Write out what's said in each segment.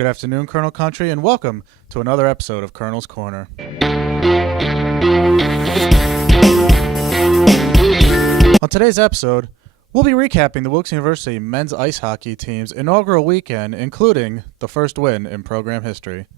Good afternoon, Colonel Country, and welcome to another episode of Colonel's Corner. On today's episode, we'll be recapping the Wilkes University men's ice hockey team's inaugural weekend, including the first win in program history.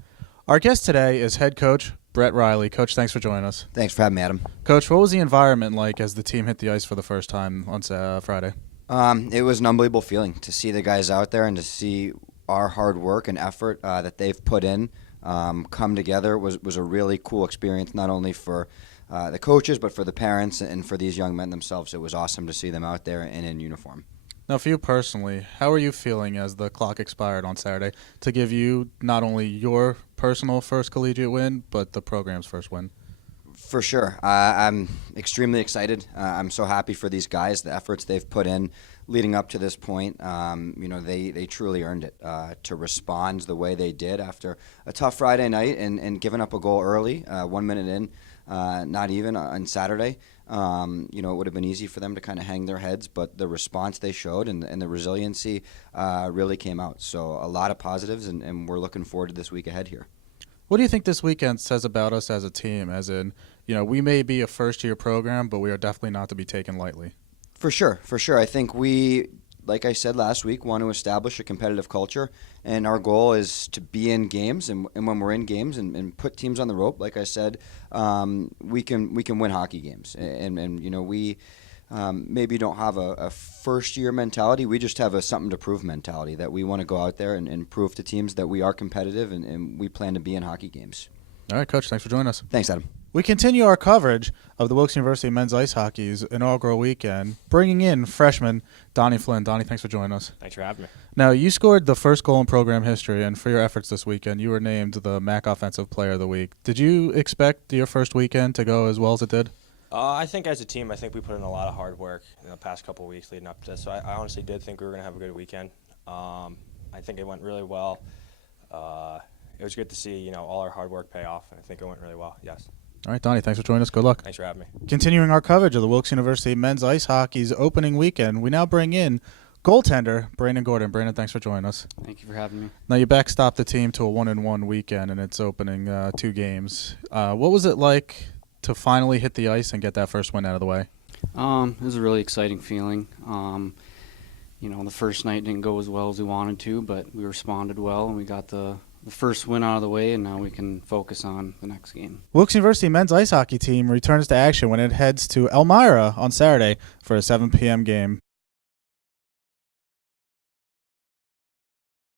Our guest today is head coach Brett Riley. Coach, thanks for joining us. Thanks for having me, Adam. Coach, what was the environment like as the team hit the ice for the first time on Friday? It was an unbelievable feeling to see the guys out there and to see our hard work and effort that they've put in come together. Was a really cool experience, not only for the coaches but for the parents and for these young men themselves. It was awesome to see them out there and in uniform. Now, for you personally, how are you feeling as the clock expired on Saturday to give you not only your personal first collegiate win, but the program's first win? For sure. I'm extremely excited. I'm so happy for these guys, the efforts they've put in leading up to this point. They truly earned it to respond the way they did after a tough Friday night and giving up a goal early, 1 minute in, not even on Saturday. It would have been easy for them to kind of hang their heads, but the response they showed and the resiliency really came out. So a lot of positives, and we're looking forward to this week ahead here. What do you think this weekend says about us as a team? As in, we may be a first-year program, but we are definitely not to be taken lightly. For sure. I think we, like I said last week, want to establish a competitive culture, and our goal is to be in games, and when we're in games and put teams on the rope, like I said, we can win hockey games. We maybe don't have a first-year mentality. We just have a something-to-prove mentality that we want to go out there and prove to teams that we are competitive and we plan to be in hockey games. All right, Coach, thanks for joining us. Thanks, Adam. We continue our coverage of the Wilkes University men's ice hockey's inaugural weekend, bringing in freshman Donny Flynn. Donny, thanks for joining us. Thanks for having me. Now, you scored the first goal in program history, and for your efforts this weekend, you were named the MAC Offensive Player of the Week. Did you expect your first weekend to go as well as it did? I think as a team, we put in a lot of hard work in the past couple of weeks leading up to this. So I honestly did think we were going to have a good weekend. I think it went really well. It was good to see, all our hard work pay off, and I think it went really well, yes. All right, Donny, thanks for joining us. Good luck. Thanks for having me. Continuing our coverage of the Wilkes University men's ice hockey's opening weekend, we now bring in goaltender Brandon Gordon. Brandon, thanks for joining us. Thank you for having me. Now, you backstopped the team to a 1-1 weekend in its opening 2 games. What was it like to finally hit the ice and get that first win out of the way? It was a really exciting feeling. The first night didn't go as well as we wanted to, but we responded well and we got the first win out of the way, and now we can focus on the next game. Wilkes University men's ice hockey team returns to action when it heads to Elmira on Saturday for a 7 p.m. game.